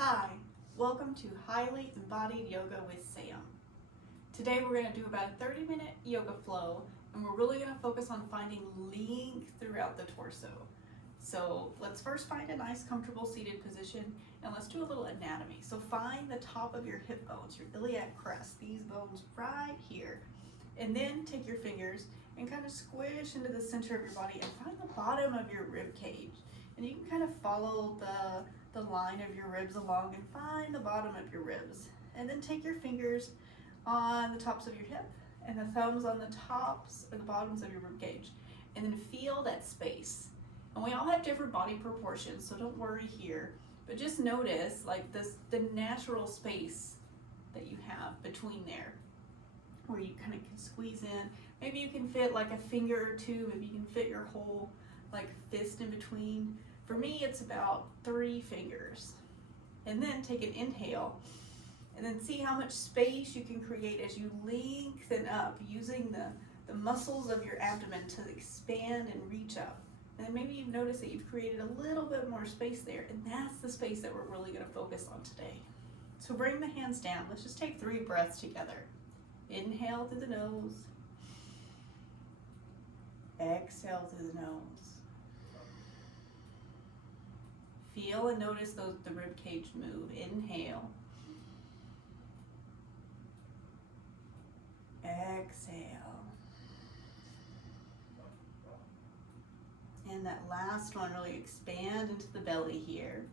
Hi, welcome to Highly Embodied Yoga with Sam. Today we're going to do about a 30-minute yoga flow, and we're really going to focus on finding length throughout the torso. So let's first find a nice comfortable seated position, and let's do a little anatomy. So find the top of your hip bones, your iliac crest, these bones right here. And then take your fingers and kind of squish into the center of your body and find the bottom of your rib cage. And you can kind of follow the line of your ribs along and find the bottom of your ribs. And then take your fingers on the tops of your hip and the thumbs on the tops or the bottoms of your rib cage. And then feel that space. And we all have different body proportions, so don't worry here. But just notice like the natural space that you have between there, where you kind of can squeeze in. Maybe you can fit like a finger or two, maybe you can fit your whole like fist in between. For me, it's about 3 fingers. And then take an inhale, and then see how much space you can create as you lengthen up, using the muscles of your abdomen to expand and reach up. And then maybe you've noticed that you've created a little bit more space there, and that's the space that we're really gonna focus on today. So bring the hands down. Let's just take 3 breaths together. Inhale through the nose. Exhale through the nose. Feel and notice the rib cage move. Inhale. Exhale. And that last one, really expand into the belly here.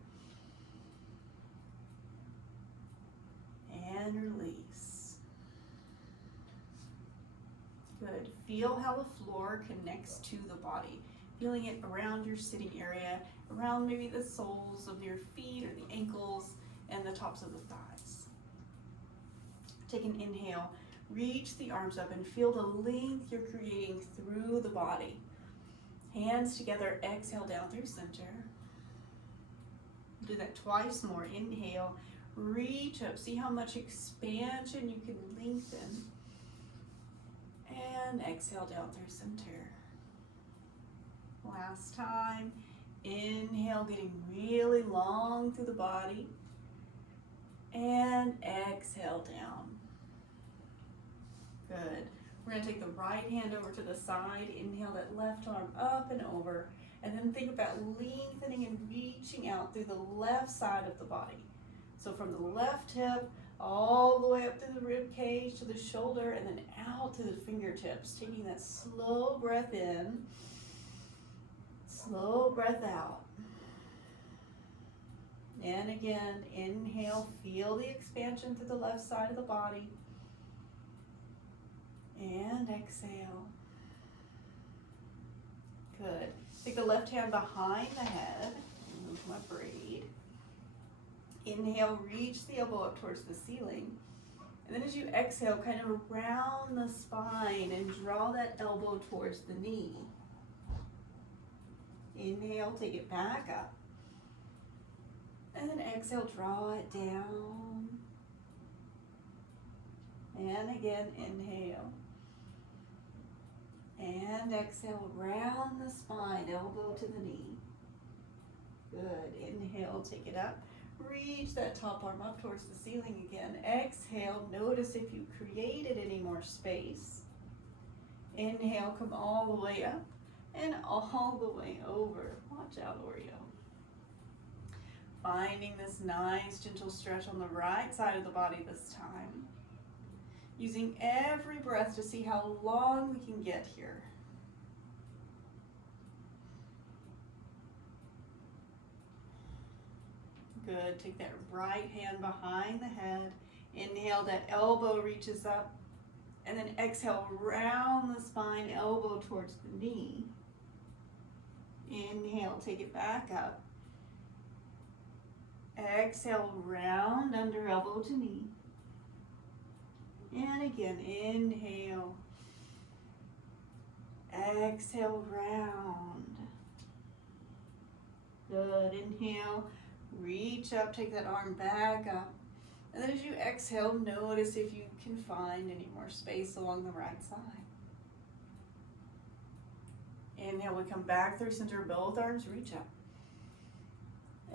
And release. Good. Feel how the floor connects to the body. Feeling it around your sitting area, around maybe the soles of your feet or the ankles and the tops of the thighs. Take an inhale, reach the arms up and feel the length you're creating through the body. Hands together, exhale down through center. Do that twice more. Inhale, reach up, see how much expansion you can lengthen. And exhale down through center. Last time, inhale, getting really long through the body, and exhale down. Good. We're going to take the right hand over to the side, inhale that left arm up and over, and then think about lengthening and reaching out through the left side of the body. So from the left hip, all the way up through the rib cage to the shoulder, and then out to the fingertips, taking that slow breath in. Slow breath out. And again, inhale, feel the expansion through the left side of the body. And exhale. Good. Take the left hand behind the head. Move my braid. Inhale, reach the elbow up towards the ceiling. And then as you exhale, kind of around the spine and draw that elbow towards the knee. Inhale, take it back up. And then exhale, draw it down. And again, inhale. And exhale, round the spine, elbow to the knee. Good. Inhale, take it up. Reach that top arm up towards the ceiling again. Exhale, notice if you created any more space. Inhale, come all the way up. And all the way over. Watch out, Oreo. Finding this nice gentle stretch on the right side of the body this time. Using every breath to see how long we can get here. Good. Take that right hand behind the head. Inhale, that elbow reaches up. And then exhale, round the spine, elbow towards the knee. Inhale, take it back up. Exhale, round under elbow to knee. And again, inhale. Exhale, round. Good. Inhale, reach up, take that arm back up. And then as you exhale, notice if you can find any more space along the right side. Inhale, we come back through center, both arms reach up.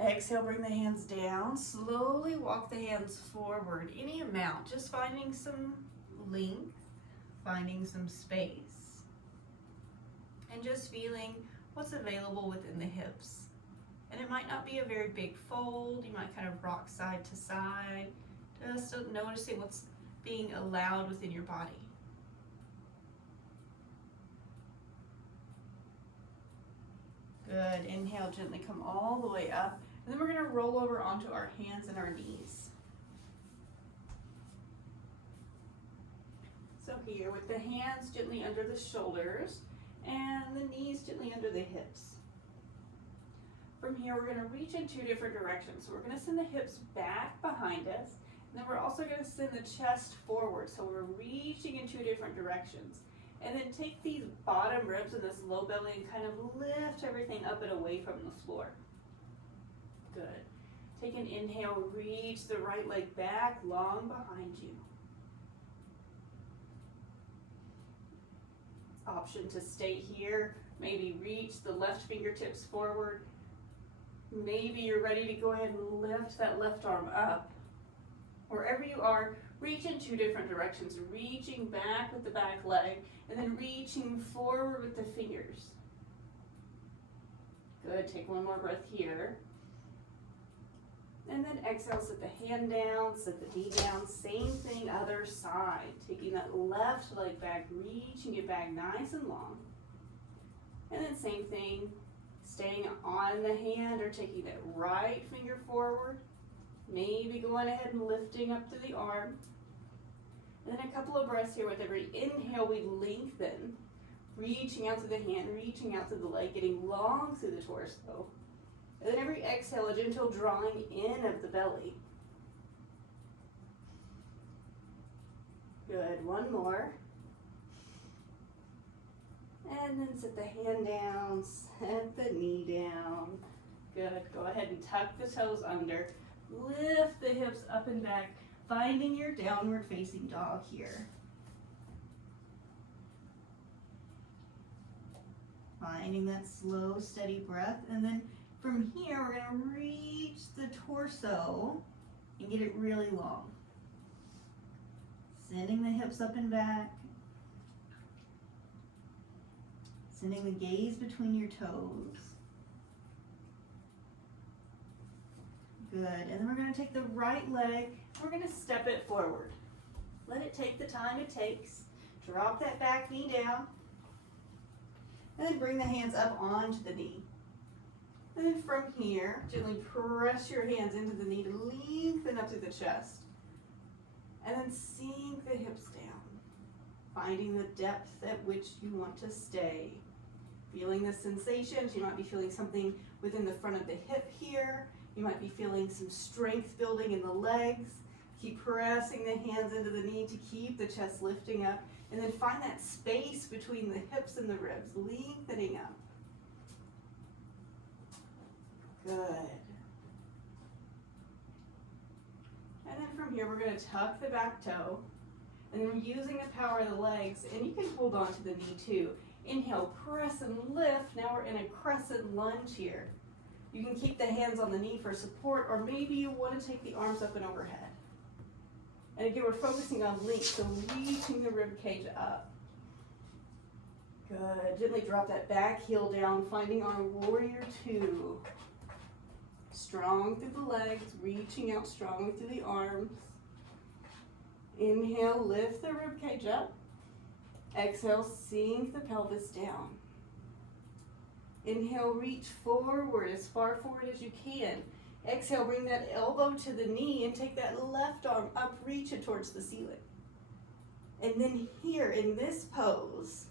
Exhale, bring the hands down. Slowly walk the hands forward, any amount, just finding some length, finding some space, and just feeling what's available within the hips. And it might not be a very big fold. You might kind of rock side to side, just noticing what's being allowed within your body. Good. Inhale, gently come all the way up. And then we're going to roll over onto our hands and our knees. So here, with the hands gently under the shoulders and the knees gently under the hips. From here, we're going to reach in two different directions. So we're going to send the hips back behind us. And then we're also going to send the chest forward. So we're reaching in two different directions. And then take these bottom ribs and this low belly and kind of lift everything up and away from the floor. Good. Take an inhale, reach the right leg back, long behind you. Option to stay here. Maybe reach the left fingertips forward. Maybe you're ready to go ahead and lift that left arm up. Wherever you are, reach in two different directions, reaching back with the back leg and then reaching forward with the fingers. Good, take one more breath here. And then exhale, set the hand down, set the knee down, same thing, other side. Taking that left leg back, reaching it back nice and long. And then same thing, staying on the hand or taking that right finger forward. Maybe going ahead and lifting up to the arm. And then a couple of breaths here. With every inhale, we lengthen, reaching out to the hand, reaching out to the leg, getting long through the torso. And then every exhale, a gentle drawing in of the belly. Good, one more. And then set the hand down, set the knee down. Good, go ahead and tuck the toes under. Lift the hips up and back, finding your downward facing dog here. Finding that slow, steady breath. And then from here, we're going to reach the torso and get it really long. Sending the hips up and back. Sending the gaze between your toes. Good, and then we're going to take the right leg, and we're going to step it forward. Let it take the time it takes. Drop that back knee down, and then bring the hands up onto the knee. And then from here, gently press your hands into the knee to lengthen up through the chest. And then sink the hips down, finding the depth at which you want to stay. Feeling the sensations, you might be feeling something within the front of the hip here. You might be feeling some strength building in the legs. Keep pressing the hands into the knee to keep the chest lifting up. And then find that space between the hips and the ribs, lengthening up. Good. And then from here, we're going to tuck the back toe. And then we're using the power of the legs, and you can hold on to the knee too. Inhale, press and lift. Now we're in a crescent lunge here. You can keep the hands on the knee for support, or maybe you want to take the arms up and overhead. And again, we're focusing on length, so reaching the rib cage up. Good. Gently drop that back heel down, finding our warrior two. Strong through the legs, reaching out strongly through the arms. Inhale, lift the rib cage up. Exhale, sink the pelvis down. Inhale, reach forward, as far forward as you can. Exhale, bring that elbow to the knee and take that left arm up, reach it towards the ceiling. And then here in this pose,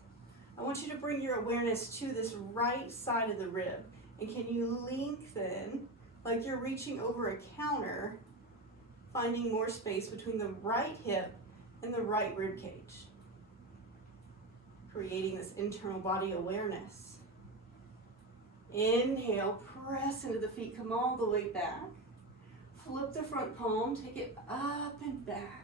I want you to bring your awareness to this right side of the rib. And can you lengthen like you're reaching over a counter, finding more space between the right hip and the right rib cage. Creating this internal body awareness. Inhale, press into the feet, come all the way back. Flip the front palm, take it up and back.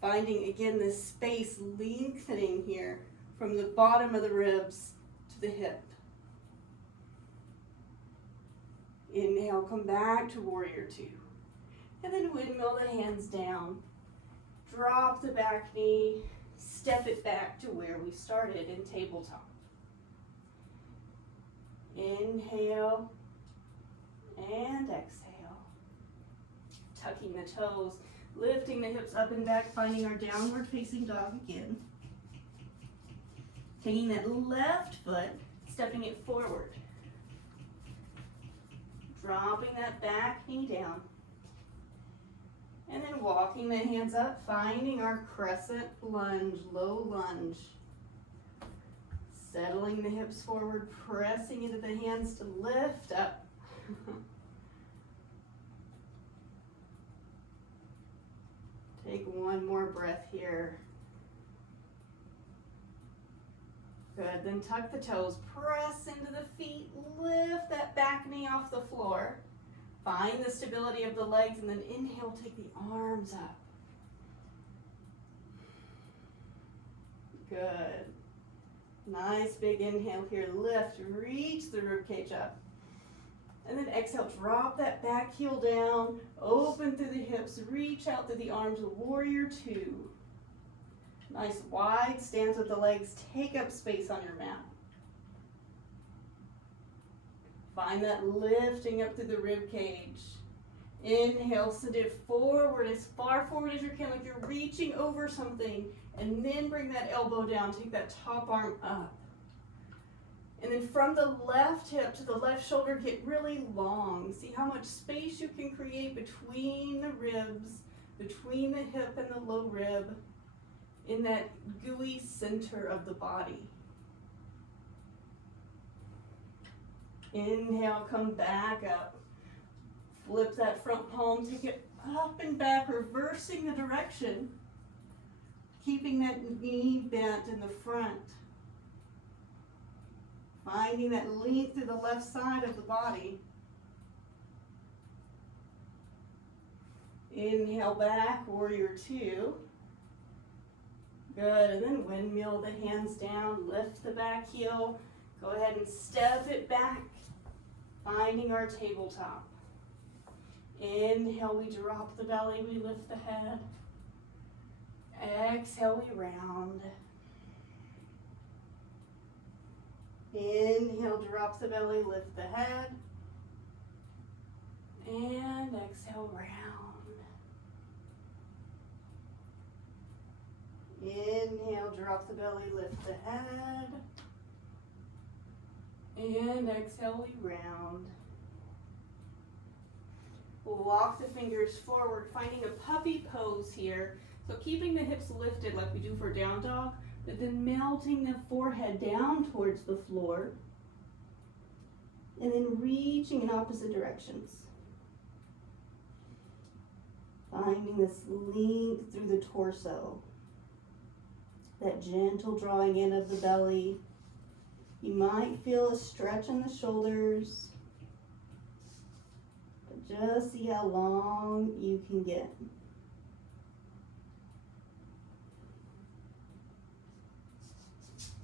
Finding again this space lengthening here from the bottom of the ribs to the hip. Inhale, come back to warrior two. And then windmill the hands down. Drop the back knee, step it back to where we started in tabletop. Inhale and exhale. Tucking the toes, lifting the hips up and back, finding our downward facing dog again. Taking that left foot, stepping it forward. Dropping that back knee down. And then walking the hands up, finding our crescent lunge, low lunge. Settling the hips forward, pressing into the hands to lift up. Take one more breath here. Good, then tuck the toes, press into the feet, lift that back knee off the floor. Find the stability of the legs, and then inhale, take the arms up. Good. Nice big inhale here, lift, reach the ribcage up. And then exhale, drop that back heel down, open through the hips, reach out through the arms, warrior two. Nice wide stance with the legs, take up space on your mat. Find that lifting up through the rib cage. Inhale, send it forward, as far forward as you can, like you're reaching over something. And then bring that elbow down, take that top arm up. And then from the left hip to the left shoulder, get really long. See how much space you can create between the ribs, between the hip and the low rib, in that gooey center of the body. Inhale, come back up. Flip that front palm, take it up and back, reversing the direction. Keeping that knee bent in the front. Finding that length through the left side of the body. Inhale back, warrior two. Good, and then windmill the hands down, lift the back heel. Go ahead and step it back, finding our tabletop. Inhale, we drop the belly, we lift the head. Exhale, we round. Inhale, drop the belly, lift the head. And exhale, round. Inhale, drop the belly, lift the head. And exhale, we round. We'll walk the fingers forward, finding a puppy pose here. So keeping the hips lifted like we do for down dog, but then melting the forehead down towards the floor. And then reaching in opposite directions. Finding this length through the torso. That gentle drawing in of the belly. You might feel a stretch in the shoulders. But just see how long you can get.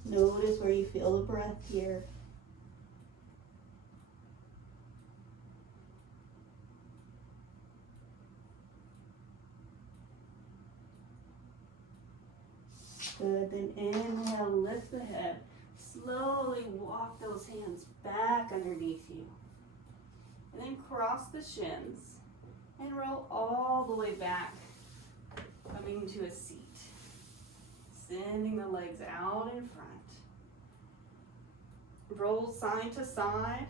Notice where you feel the breath here. Good, then inhale, lift the head. Slowly walk those hands back underneath you. And then cross the shins and roll all the way back, coming to a seat. Sending the legs out in front. Roll side to side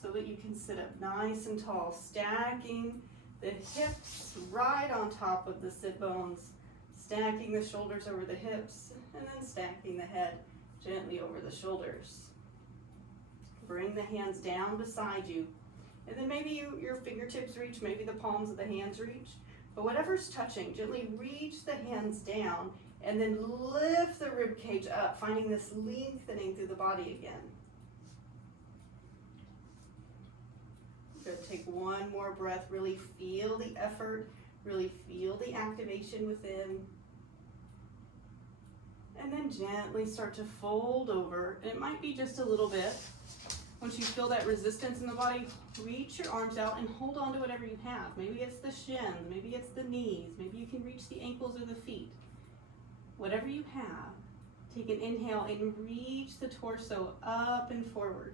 so that you can sit up nice and tall, stacking the hips right on top of the sit bones, stacking the shoulders over the hips, and then stacking the head gently over the shoulders. Bring the hands down beside you, and then maybe your fingertips reach, maybe the palms of the hands reach. But whatever's touching, gently reach the hands down and then lift the rib cage up, finding this lengthening through the body again. Good, take one more breath, really feel the effort, really feel the activation within. And then gently start to fold over, and it might be just a little bit. Once you feel that resistance in the body, reach your arms out and hold on to whatever you have. Maybe it's the shins, maybe it's the knees, maybe you can reach the ankles or the feet. Whatever you have, take an inhale and reach the torso up and forward.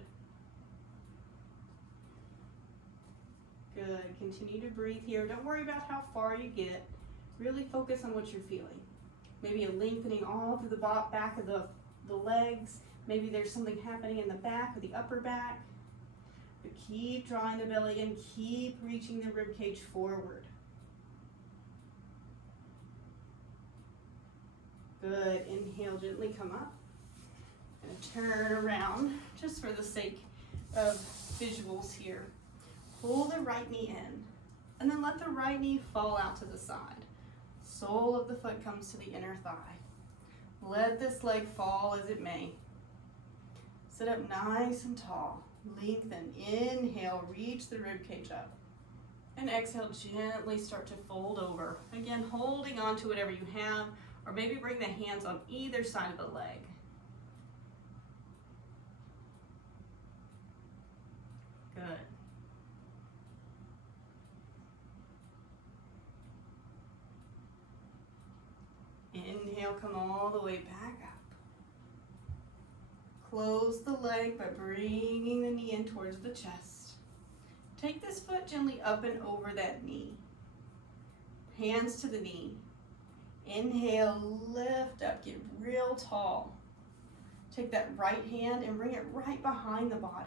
Good. Continue to breathe here. Don't worry about how far you get. Really focus on what you're feeling. Maybe a lengthening all through the back of the legs. Maybe there's something happening in the back or the upper back. But keep drawing the belly in. Keep reaching the rib cage forward. Good. Inhale, gently come up. And turn around just for the sake of visuals here. Pull the right knee in, and then let the right knee fall out to the side. Sole of the foot comes to the inner thigh. Let this leg fall as it may. Sit up nice and tall. Lengthen. Inhale, reach the rib cage up. And exhale, gently start to fold over. Again, holding on to whatever you have, or maybe bring the hands on either side of the leg. Good. Inhale, come all the way back up. Close the leg by bringing the knee in towards the chest. Take this foot gently up and over that knee. Hands to the knee. Inhale, lift up, get real tall. Take that right hand and bring it right behind the body.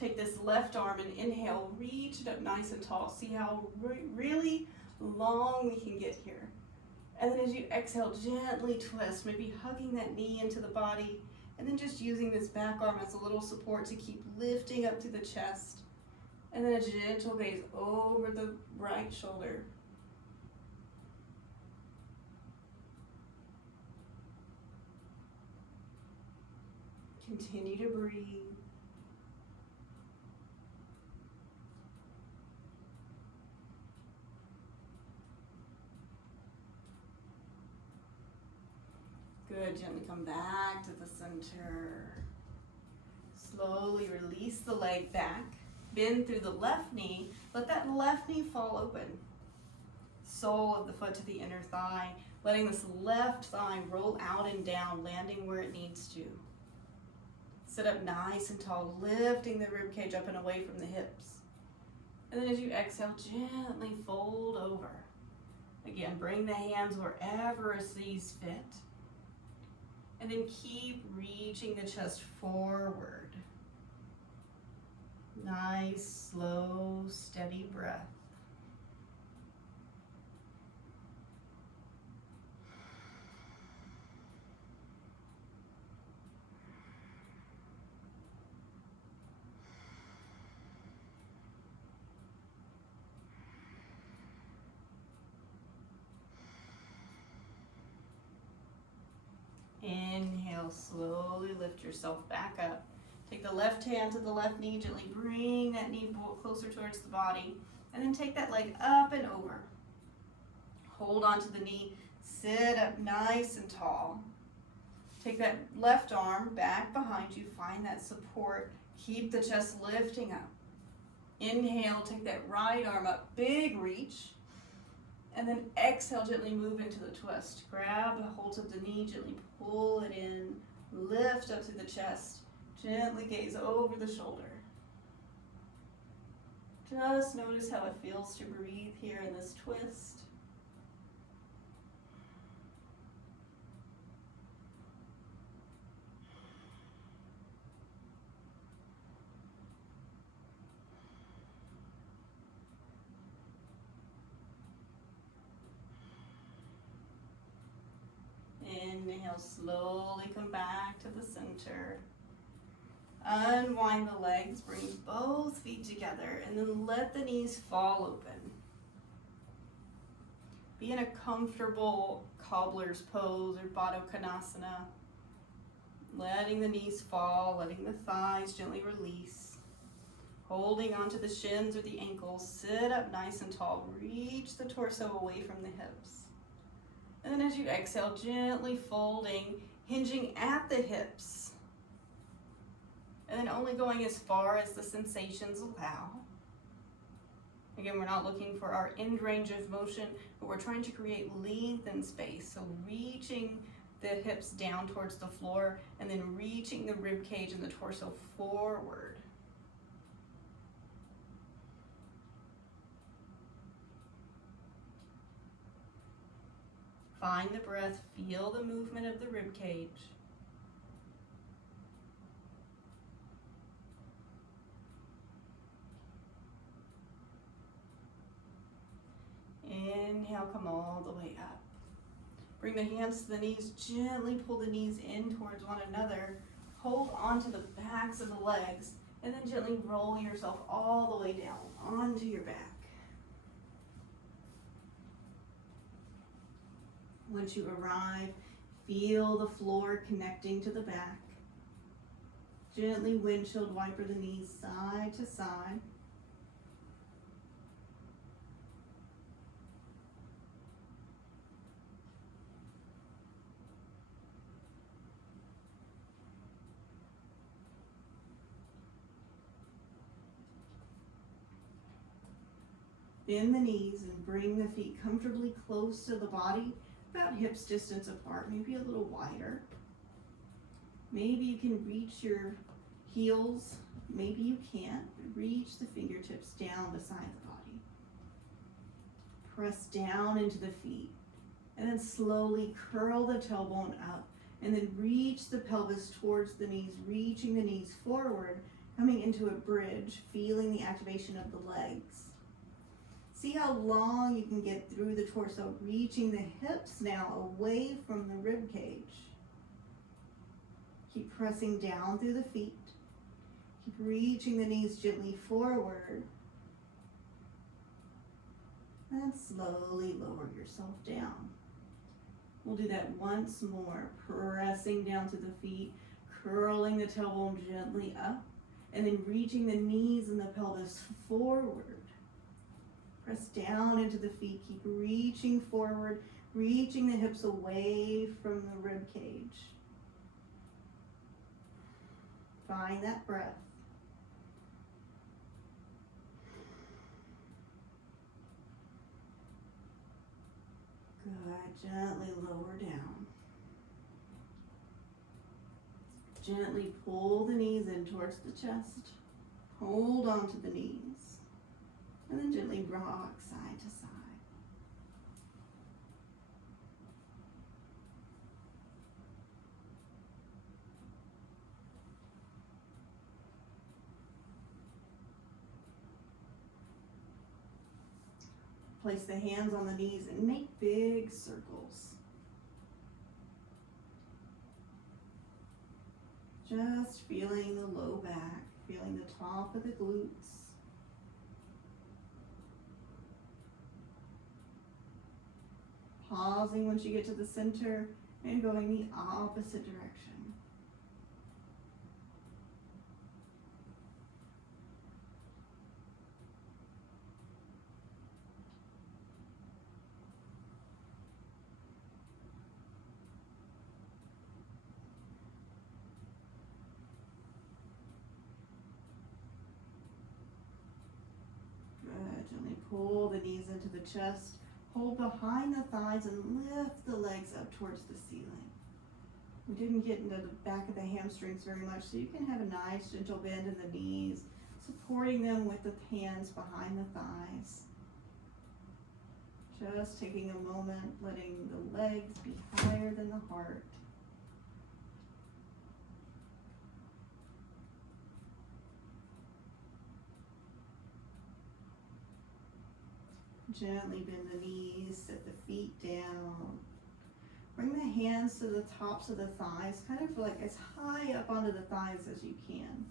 Take this left arm and inhale, reach it up nice and tall. See how really long we can get here. And then as you exhale, gently twist, maybe hugging that knee into the body, and then just using this back arm as a little support to keep lifting up to the chest. And then a gentle gaze over the right shoulder. Continue to breathe. Good, gently come back to the center. Slowly release the leg back. Bend through the left knee. Let that left knee fall open. Sole of the foot to the inner thigh. Letting this left thigh roll out and down, landing where it needs to. Sit up nice and tall, lifting the rib cage up and away from the hips. And then as you exhale, gently fold over. Again, bring the hands wherever sees fit. And then keep reaching the chest forward. Nice, slow, steady breath. Inhale, slowly lift yourself back up. Take the left hand to the left knee, gently bring that knee closer towards the body, and then take that leg up and over. Hold onto the knee, sit up nice and tall. Take that left arm back behind you, find that support, keep the chest lifting up. Inhale, take that right arm up, big reach. And then exhale, gently move into the twist. Grab a hold of the knee, gently pull it in, lift up through the chest, gently gaze over the shoulder. Just notice how it feels to breathe here in this twist. Inhale, slowly come back to the center. Unwind the legs, bring both feet together, and then let the knees fall open. Be in a comfortable cobbler's pose or Baddha Konasana. Letting the knees fall, letting the thighs gently release. Holding onto the shins or the ankles, sit up nice and tall. Reach the torso away from the hips. And then as you exhale, gently folding, hinging at the hips, and then only going as far as the sensations allow. Again, we're not looking for our end range of motion, but we're trying to create length in space. So reaching the hips down towards the floor and then reaching the rib cage and the torso forward. Find the breath, feel the movement of the rib cage. Inhale, come all the way up. Bring the hands to the knees, gently pull the knees in towards one another. Hold onto the backs of the legs, and then gently roll yourself all the way down onto your back. Once you arrive, feel the floor connecting to the back. Gently windshield wiper the knees side to side. Bend the knees and bring the feet comfortably close to the body, about hips distance apart, maybe a little wider. Maybe you can reach your heels, maybe you can't. Reach the fingertips down beside the body. Press down into the feet, and then slowly curl the tailbone up, and then reach the pelvis towards the knees, reaching the knees forward, coming into a bridge, feeling the activation of the legs. See how long you can get through the torso, reaching the hips now away from the rib cage. Keep pressing down through the feet. Keep reaching the knees gently forward. And slowly lower yourself down. We'll do that once more, pressing down to the feet, curling the tailbone gently up, and then reaching the knees and the pelvis forward. Press down into the feet, keep reaching forward, reaching the hips away from the rib cage. Find that breath. Good, gently lower down. Gently pull the knees in towards the chest. Hold on to the knees. And then gently rock side to side. Place the hands on the knees and make big circles. Just feeling the low back, feeling the top of the glutes. Pausing once you get to the center and going the opposite direction. Good. Gently pull the knees into the chest. Hold behind the thighs and lift the legs up towards the ceiling. We didn't get into the back of the hamstrings very much, so you can have a nice gentle bend in the knees, supporting them with the hands behind the thighs. Just taking a moment, letting the legs be higher than the heart. Gently bend the knees, set the feet down. Bring the hands to the tops of the thighs, kind of like as high up onto the thighs as you can.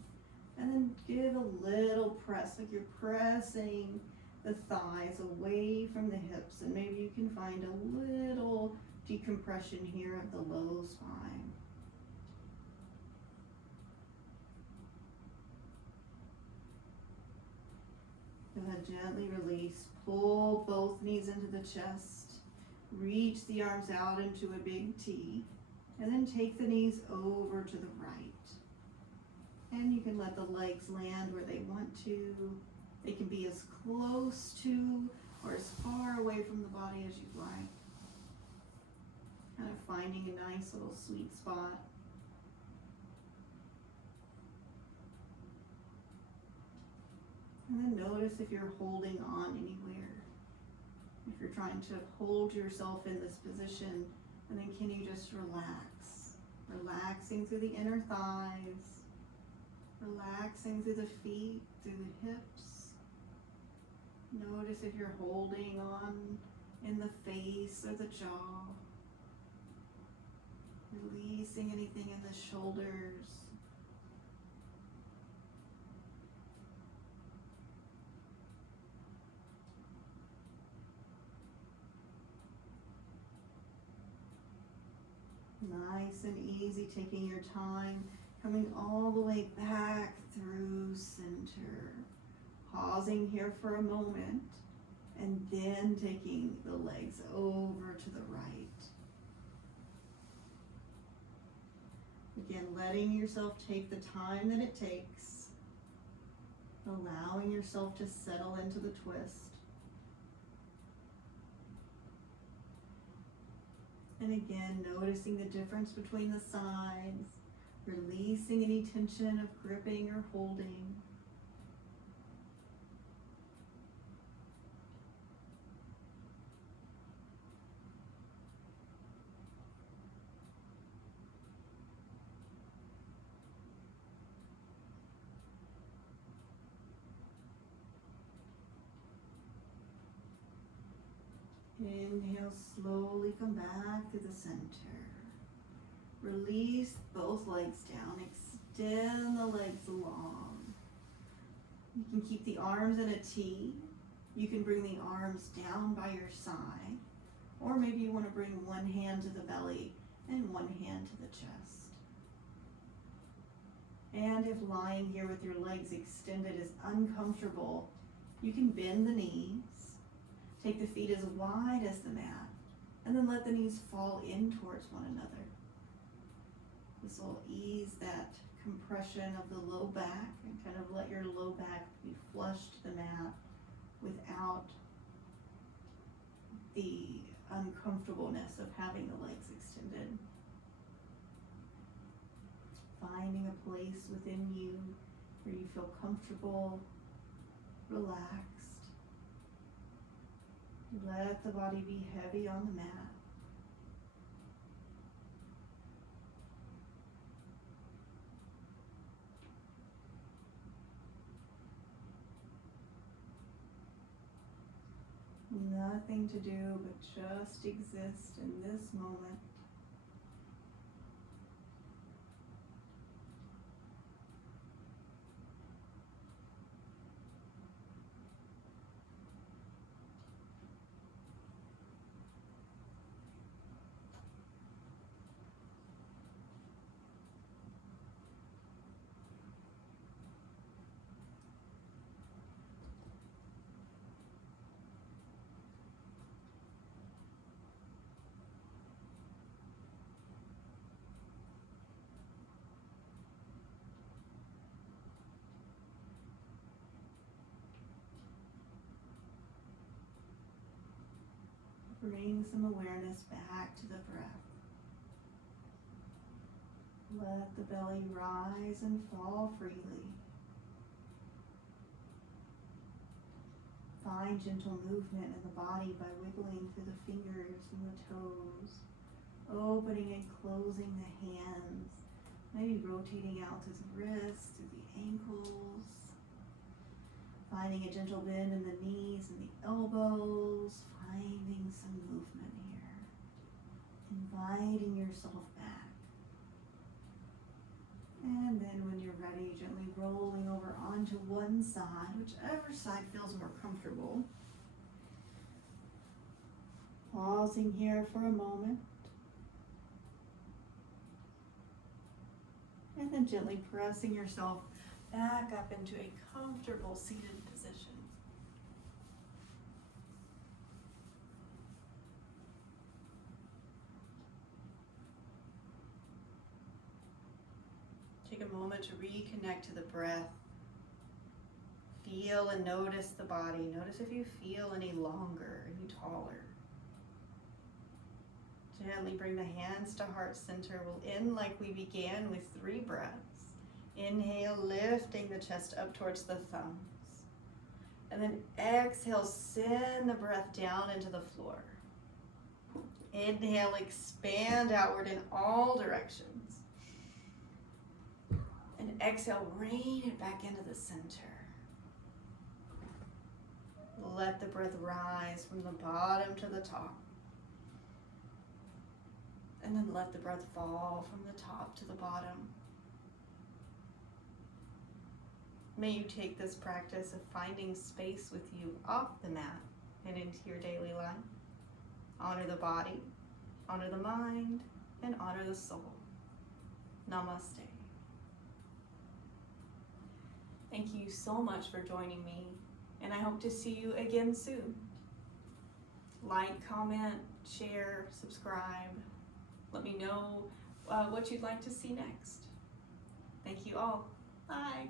And then give a little press, like you're pressing the thighs away from the hips. And maybe you can find a little decompression here of the low spine. Go ahead, gently release. Pull both knees into the chest. Reach the arms out into a big T. And then take the knees over to the right. And you can let the legs land where they want to. They can be as close to or as far away from the body as you'd like. Kind of finding a nice little sweet spot. And then notice if you're holding on anywhere. If you're trying to hold yourself in this position, and then can you just relax? Relaxing through the inner thighs, relaxing through the feet, through the hips. Notice if you're holding on in the face or the jaw. Releasing anything in the shoulders. Nice and easy, taking your time, coming all the way back through center. Pausing here for a moment, and then taking the legs over to the right. Again, letting yourself take the time that it takes, allowing yourself to settle into the twist. And again, noticing the difference between the sides, releasing any tension of gripping or holding. Inhale, slowly come back to the center. Release both legs down. Extend the legs long. You can keep the arms in a T. You can bring the arms down by your side. Or maybe you want to bring one hand to the belly and one hand to the chest. And if lying here with your legs extended is uncomfortable, you can bend the knees. Take the feet as wide as the mat, and then let the knees fall in towards one another. This will ease that compression of the low back and kind of let your low back be flush to the mat without the uncomfortableness of having the legs extended. Finding a place within you where you feel comfortable, relaxed. Let the body be heavy on the mat. Nothing to do but just exist in this moment. Bring some awareness back to the breath. Let the belly rise and fall freely. Find gentle movement in the body by wiggling through the fingers and the toes, opening and closing the hands, maybe rotating out through the wrists, through the ankles. Finding a gentle bend in the knees and the elbows, finding some movement here. Inviting yourself back. And then when you're ready, gently rolling over onto one side, whichever side feels more comfortable. Pausing here for a moment. And then gently pressing yourself back up into a comfortable seated position. take a moment to reconnect to the breath. Feel and notice the body. Notice if you feel any longer, any taller. Gently bring the hands to heart center. We'll end like we began with 3 breaths. Inhale, lifting the chest up towards the thumbs. And then exhale, send the breath down into the floor. Inhale, expand outward in all directions. And exhale, rain it back into the center. Let the breath rise from the bottom to the top. And then let the breath fall from the top to the bottom. May you take this practice of finding space with you off the mat and into your daily life. Honor the body, honor the mind, and honor the soul. Namaste. Thank you so much for joining me, and I hope to see you again soon. Like, comment, share, subscribe. Let me know what you'd like to see next. Thank you all. Bye.